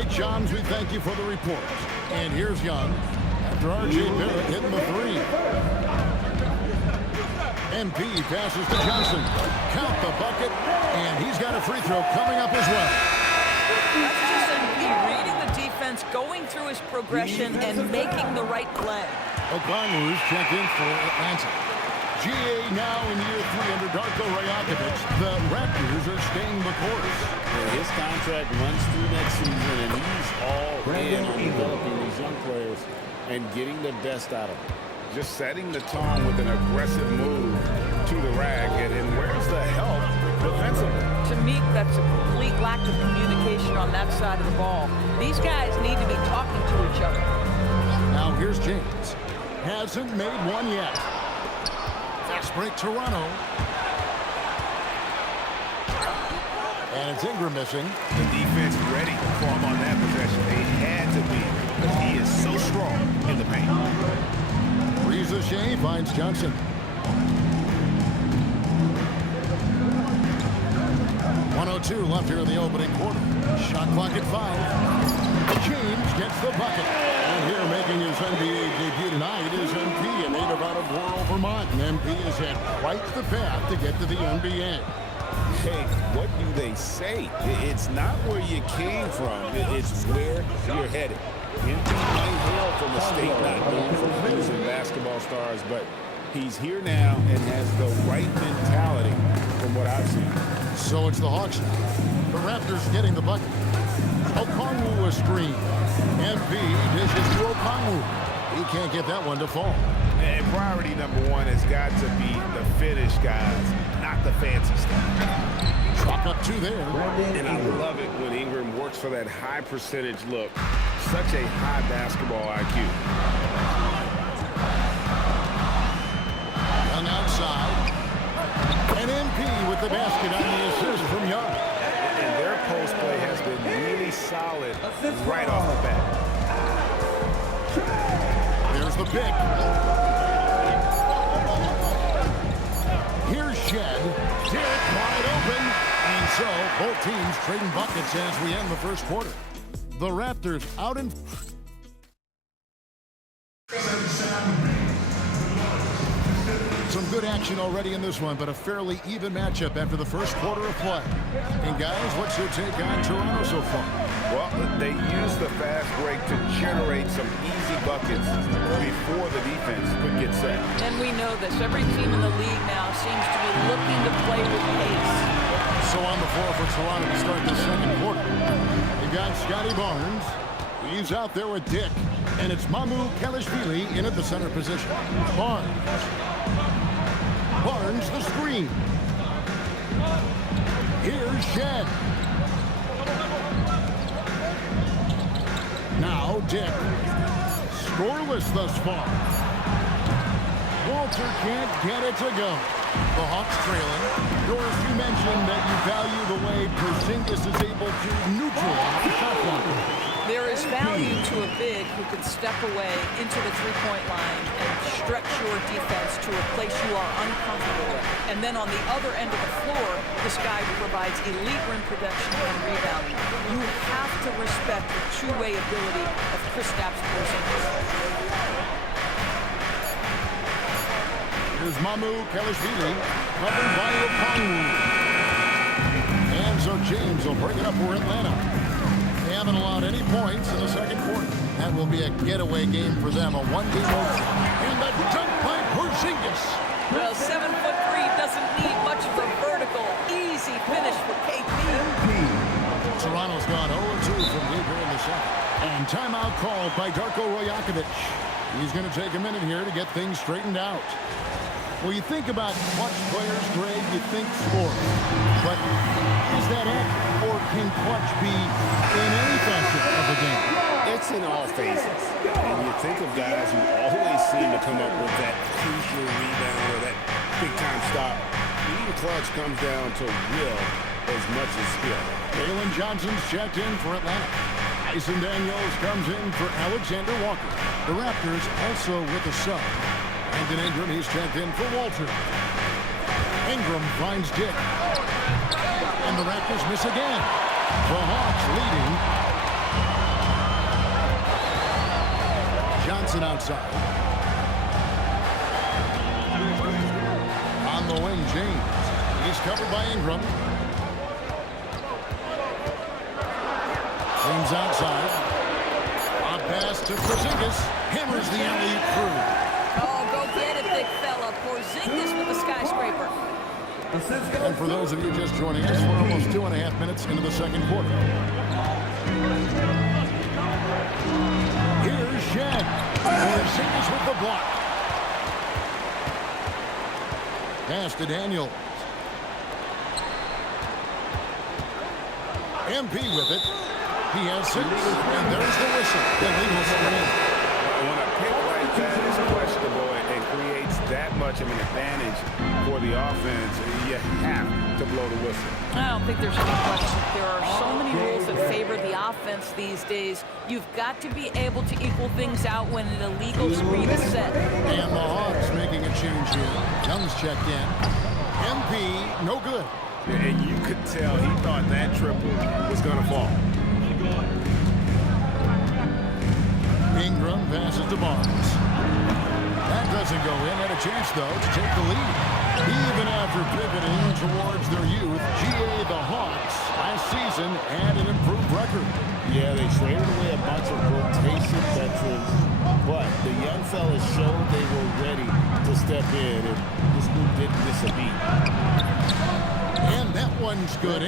right, Johns, we thank you for the report. And here's Young after R.J. Barrett hitting the three. MP passes to Johnson. Count the bucket, and he's got a free throw coming up as well. That's just MP reading the defense, going through his progression, and making the right play. Okongwu's checked in for Atlanta. GA now in year 3 under Darko Rajakovic. The Raptors are staying the course. And his contract runs through next season, and he's all in on developing these young players and getting the best out of them. Just setting the tone with an aggressive move to the rack. And where's the help defensively? To me, that's a complete lack of communication on that side of the ball. These guys need to be talking to each other. Now here's James. Hasn't made one yet. Fast break Toronto. And it's Ingram missing. The defense ready for him on that possession. They had to be, because he is so strong in the paint. Reza Shea finds Johnson. 1:02 left here in the opening quarter. Shot clock at 5. James gets the bucket. And here making his NBA debut tonight is MP, a native out of rural Vermont. And MP has had quite the path to get to the NBA. Hey, what do they say? It's not where you came from. It's where you're headed. MP might hail from a state not known for producing basketball stars, but he's here now and has the right mentality from what I've seen. So it's the Hawks now. The Raptors getting the bucket. Okongwu a screen. MP dishes to Okongwu. He can't get that one to fall. And priority number 1 has got to be the finish, guys, not the fancy stuff. Clock up 2 there. And I love it when Ingram works for that high percentage look. Such a high basketball IQ. Young outside. And MP with the basket on the assist from Young. And their post play has been really solid right off the bat. There's the pick. Here's Shed. Derek wide open. And so both teams trading buckets as we end the first quarter. The Raptors out in... Some good action already in this one, but a fairly even matchup after the first quarter of play. And guys, what's your take on Toronto so far? Well, they use the fast break to generate some easy buckets before the defense could get set. And we know this. Every team in the league now seems to be looking to play with pace. So on the floor for Toronto to start the second quarter. You've got Scotty Barnes. He's out there with Dick. And it's Mamu Kalishvili in at the center position. Barnes the screen. Here's Shed. Now Dick. Scoreless thus far. Walter can't get it to go. The Hawks trailing. Doris, you mentioned that you value the way Porzingis is able to neutralize the shot clock. There is value to a big who can step away into the three-point line and stretch your defense to a place you are uncomfortable with. And then on the other end of the floor, this guy provides elite rim protection and rebounding. You have to respect the two-way ability of Kristaps Porzingis. Here's Mamu Kalishvili, covered by Okongwu. And so James will bring it up for Atlanta. They haven't allowed any points in the second quarter. That will be a getaway game for them, a one-game opener. And the dunk by Porzingis. Well, 7'3" doesn't need much of a vertical, easy finish for KP. Toronto's gone 0-2 from deep here in the second. And timeout called by Darko Rajakovic. He's going to take a minute here to get things straightened out. Well, you think about clutch players, Greg, you think scoring. But is that it? Or can clutch be in any facet of the game? It's in all phases. And you think of guys who always seem to come up with that crucial rebound or that big-time stop. Being clutch comes down to will as much as skill. Jalen Johnson's checked in for Atlanta. Tyson Daniels comes in for Alexander Walker. The Raptors also with a sub. Brandon Ingram, he's checked in for Walter. Ingram finds Dick. And the Raptors miss again. The Hawks leading gets it outside. On the wing, James. He's covered by Ingram. James outside. On pass to Porzingis. Hammers the alley-oop through. Oh, go get it, big fella. Porzingis with the skyscraper. And for those of you just joining us, we're almost 2.5 minutes into the second quarter. Here's Shen. Porzingis with the block. Pass to Daniels. MP with it. He has 6. And there's the whistle. Illegal screen. When a pick like that is questionable and creates that much of an advantage for the offense, you have to blow the whistle. I don't think there's any question. There are so many rules that favor the offense these days. You've got to be able to equal things out when an illegal screen is set. And the Hawks making a change here. Young's checked in. MP, no good. And you could tell he thought that triple was going to fall. Ingram passes to Barnes. That doesn't go in. Had a chance, though, to take the lead. Even after pivoting towards their youth, GA the Hawks last season had an improved record. Yeah, they traded away a bunch of rotation veterans, but the young fellas showed they were ready to step in, and this group didn't miss a beat. And that one's good.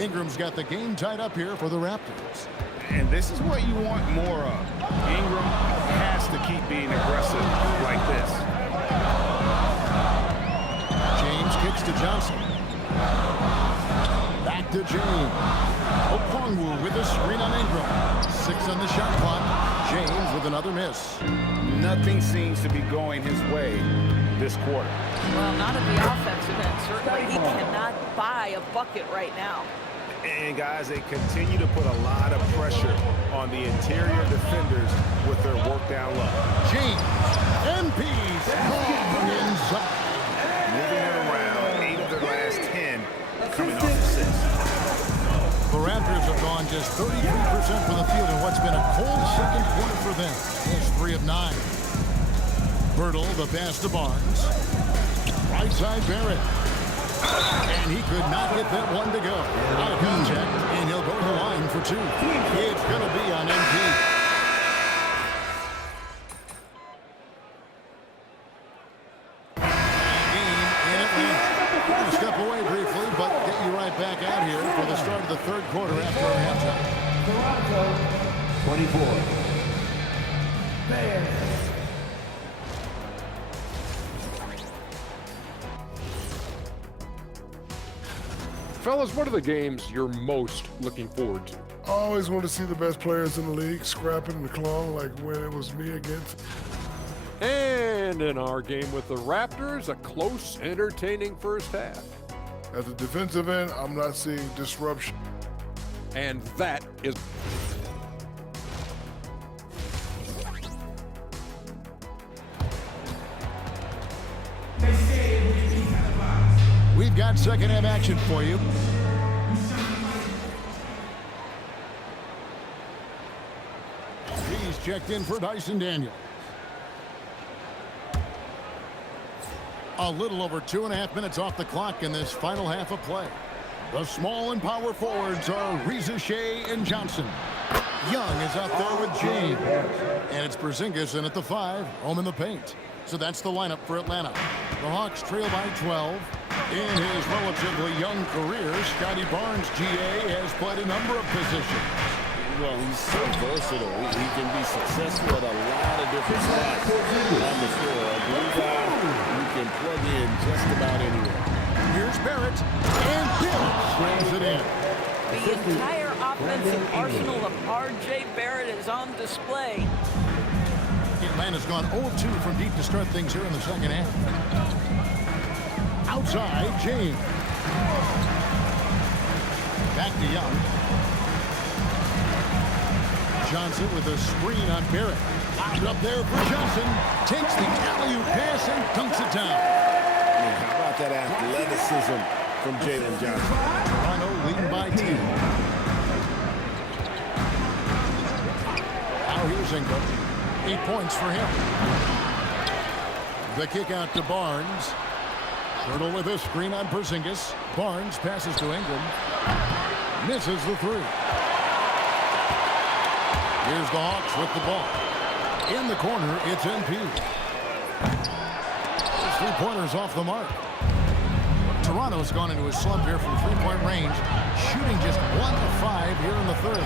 Ingram's got the game tied up here for the Raptors. And this is what you want more of. Ingram has to keep being aggressive like this. James kicks to Johnson. Back to James. Okongwu with a screen on Ingram. 6 on the shot clock. James with another miss. Nothing seems to be going his way this quarter. Well, not at the offensive end. Certainly he cannot buy a bucket right now. And, guys, they continue to put a lot of pressure on the interior defenders with their work down low. James. MP's long inside. Moving it around, 8 of their last 10 coming off assists. The Raptors have gone just 33% from the field in what's been a cold second quarter for them. It's 3 of 9. Bertle, the pass to Barnes. Right side, Barrett. And he could not get that one to go. Out of contact, and he'll go to the line for 2. It's going to be on MP. Game in Atlanta. We're going to step away briefly, but get you right back out here for the start of the third quarter after our halftime. Toronto, 24. Bears. Fellas, what are the games you're most looking forward to? I always want to see the best players in the league scrapping and clawing like when it was me against. And in our game with the Raptors, a close, entertaining first half. At the defensive end, I'm not seeing disruption. And that is... We've got second half action for you. He's checked in for Dyson Daniels. A little over 2.5 minutes off the clock in this final half of play. The small and power forwards are Reza Shea and Johnson. Young is out there with James. And it's Porzingis in at the 5, home in the paint. So that's the lineup for Atlanta. The Hawks trail by 12. In his relatively young career, Scotty Barnes, GA, has played a number of positions. Well, he's so versatile. He can be successful at a lot of different spots on the floor. A blue guy you can plug in just about anywhere. Here's Barrett, and Barrett slams it in. The entire offensive arsenal of R.J. Barrett is on display. Atlanta's gone 0-2 from deep to start things here in the second half. Outside, James. Back to Young. Johnson with a screen on Barrett. Popped up there for Johnson. Takes the alley-oop pass and dunks it down. And how about that athleticism from Jalen Johnson? Toronto leading by 10. Now here's Ingram. 8 points for him. The kick out to Barnes. Turtle with a screen on Porzingis. Barnes passes to Ingram. Misses the three. Here's the Hawks with the ball. In the corner, it's NP. His three-pointer's off the mark. Toronto's gone into a slump here from three-point range, shooting just 1 of 5 here in the third.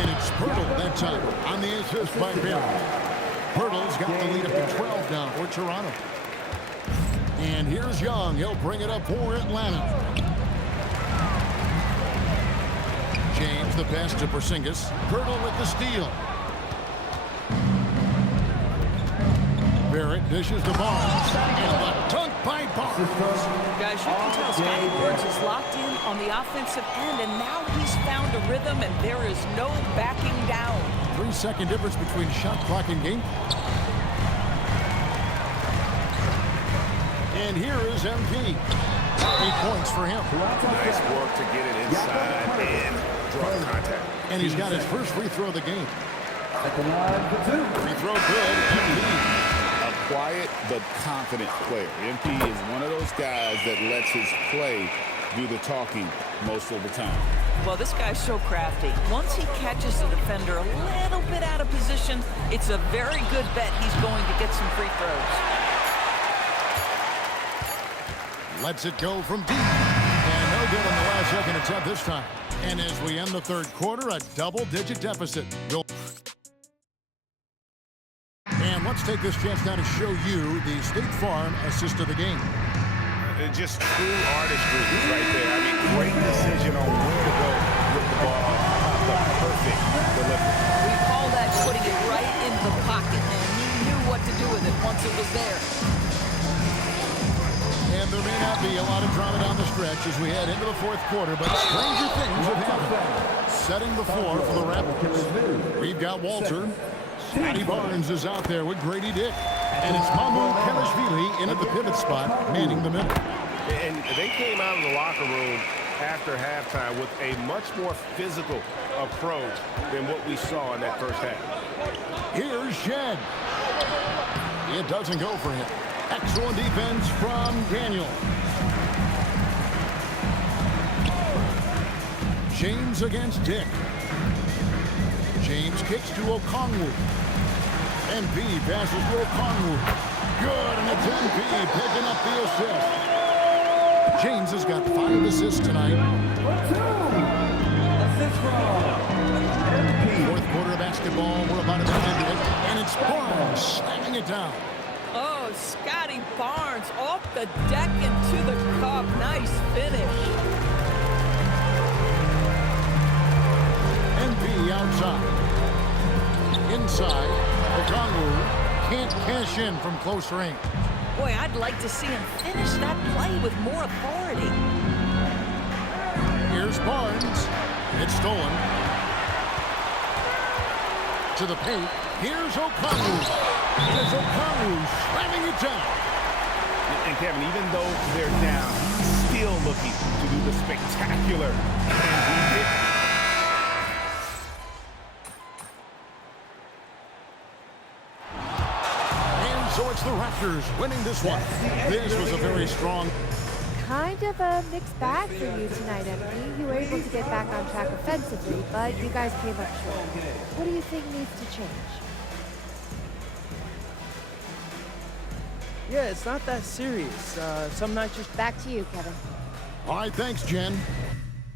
And it's Pirtle that time on the assist by Barry. Pirtle's got the lead up to 12 now for Toronto. And here's Young. He'll bring it up for Atlanta. James, the pass to Porzingis. Pirtle with the steal. Barrett dishes to Barnes. And the dunk by Barnes. Guys, you can tell Scotty Barnes is locked in on the offensive end, and now he's found a rhythm, and there is no backing down. 3-second difference between shot clock and game. And here is MP. 8 points for him. Nice work to get it inside and draw contact. And he's got his first free throw of the game. Free throw good. MP. Quiet but confident player. MP is one of those guys that lets his play do the talking most of the time. Well, this guy's so crafty. Once he catches the defender a little bit out of position, it's a very good bet he's going to get some free throws. Lets it go from deep. And no good on the last second attempt this time. And as we end the third quarter, a double-digit deficit. And let's take this chance now to show you the State Farm assist of the game. Just true artistry right there. I mean, great decision on where to go with the ball. The perfect delivery. We call that putting it right in the pocket, and he knew what to do with it once it was there. And there may not be a lot of drama down the stretch as we head into the fourth quarter, but stranger things have happened. Setting the floor for the Raptors. We've got Walter. Scotty Barnes is out there with Grady Dick. And it's Mamu Kelishvili in at the pivot spot, manning the middle. And they came out of the locker room after halftime with a much more physical approach than what we saw in that first half. Here's Shed. It doesn't go for him. Excellent defense from Daniel. James against Dick. James kicks to Okongwu. MP passes to Okongwu. Good, and it's MP picking up the assist. James has got 5 assists tonight. Fourth quarter of basketball. We're about to get into it. And it's Barnes slamming it down. Oh, Scotty Barnes off the deck into the cup. Nice finish. NP outside. Inside. Okongwu can't cash in from close range. Boy, I'd like to see him finish that play with more authority. Here's Barnes. It's stolen. To the paint. Here's Okongwu. It is Okongwu slamming it down. And Kevin, even though they're down, still looking to do the spectacular. And he did. So it's the Raptors winning this one. This was a very strong... Kind of a mixed bag for you tonight, MP. You were able to get back on track offensively, but you guys came up short. What do you think needs to change? Yeah, it's not that serious. Some nights just... Back to you, Kevin. All right, thanks, Jen.